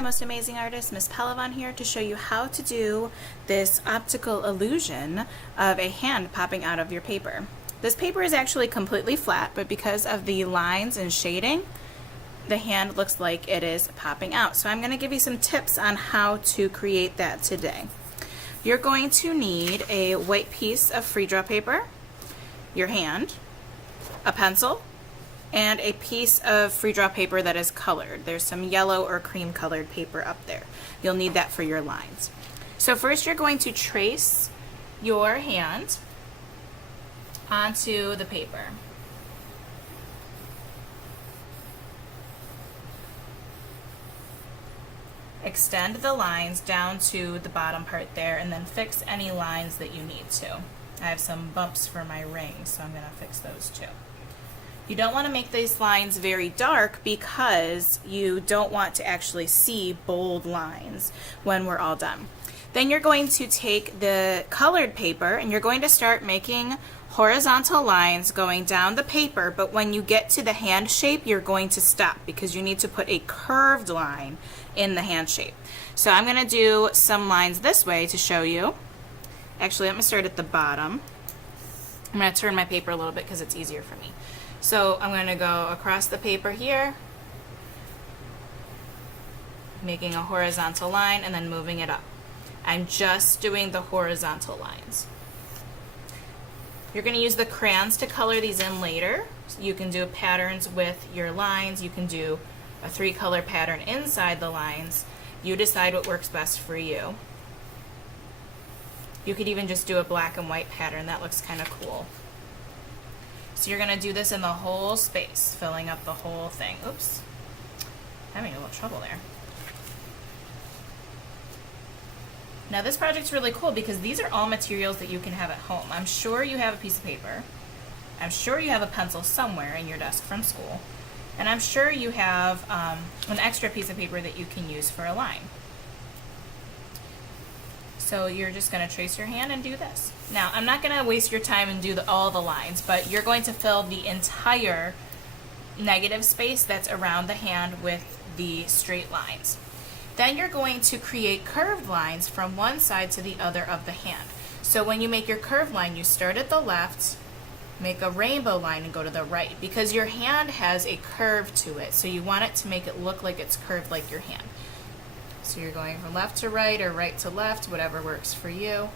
my most amazing artist, Miss Palavan here, to show you how to do this optical illusion of a hand popping out of your paper. This paper is actually completely flat, but because of the lines and shading, the hand looks like it is popping out. So I'm going to give you some tips on how to create that today. You're going to need a white piece of free draw paper, your hand, a pencil, and a piece of free draw paper that is colored. There's some yellow or cream colored paper up there. You'll need that for your lines. So first you're going to trace your hand onto the paper. Extend the lines down to the bottom part there and then fix any lines that you need to. I have some bumps for my ring, so I'm going to fix those too. You don't want to make these lines very dark because you don't want to actually see bold lines when we're all done. Then you're going to take the colored paper and you're going to start making horizontal lines going down the paper, but when you get to the hand shape, you're going to stop because you need to put a curved line in the hand shape. So I'm going to do some lines this way to show you. Actually, let me start at the bottom. I'm going to turn my paper a little bit because it's easier for me. So I'm going to go across the paper here, making a horizontal line and then moving it up. I'm just doing the horizontal lines. You're going to use the crayons to color these in later. So you can do patterns with your lines. You can do a 3-color pattern inside the lines. You decide what works best for you. You could even just do a black and white pattern. That looks kind of cool. So you're going to do this in the whole space, filling up the whole thing. Oops, having a little trouble there. Now this project's really cool because these are all materials that you can have at home. I'm sure you have a piece of paper. I'm sure you have a pencil somewhere in your desk from school. And I'm sure you have an extra piece of paper that you can use for a line. So you're just going to trace your hand and do this. Now, I'm not going to waste your time and do all the lines, but you're going to fill the entire negative space that's around the hand with the straight lines. Then you're going to create curved lines from one side to the other of the hand. So when you make your curved line, you start at the left, make a rainbow line, and go to the right because your hand has a curve to it. So you want it to make it look like it's curved like your hand. So you're going from left to right or right to left, whatever works for you.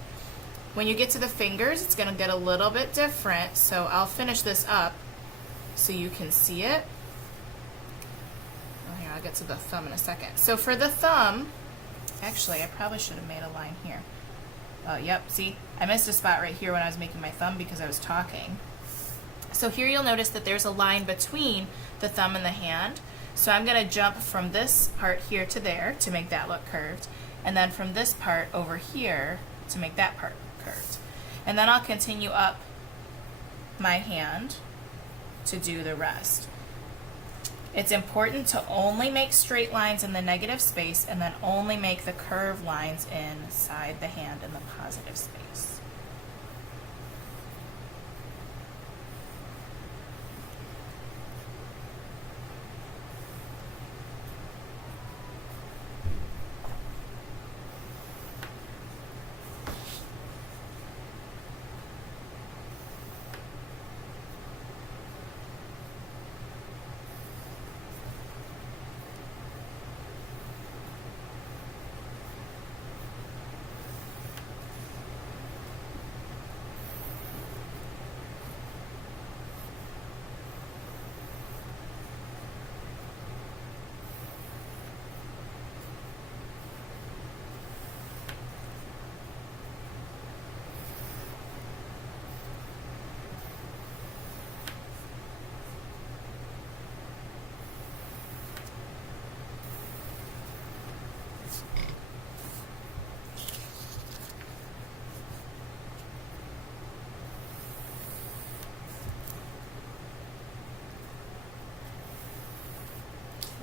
When you get to the fingers, it's going to get a little bit different. So I'll finish this up so you can see it. Well, here, I'll get to the thumb in a second. So for the thumb, actually, I probably should have made a line here. Oh, yep, see? I missed a spot right here when I was making my thumb because I was talking. So here you'll notice that there's a line between the thumb and the hand. So I'm going to jump from this part here to there to make that look curved, and then from this part over here to make that part curved. And then I'll continue up my hand to do the rest. It's important to only make straight lines in the negative space and then only make the curved lines inside the hand in the positive space.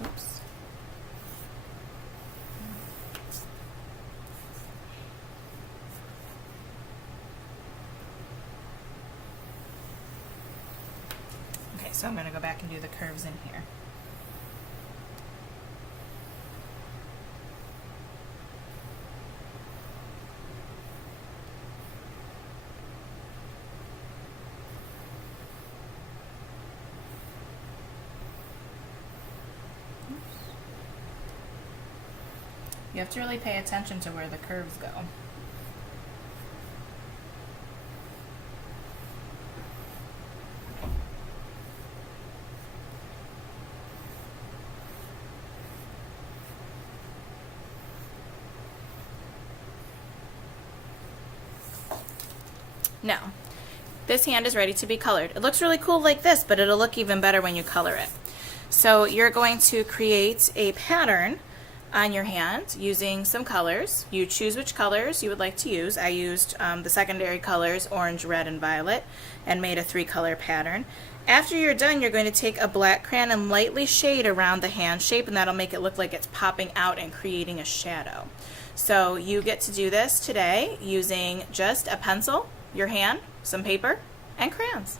Oops. Okay, so I'm going to go back and do the curves in here. You have to really pay attention to where the curves go. Now, this hand is ready to be colored. It looks really cool like this, but it'll look even better when you color it. So you're going to create a pattern on your hand using some colors. You choose which colors you would like to use. I used the secondary colors, orange, red, and violet, and made a 3-color pattern. After you're done, you're going to take a black crayon and lightly shade around the hand shape, and that'll make it look like it's popping out and creating a shadow. So you get to do this today using just a pencil, your hand, some paper, and crayons.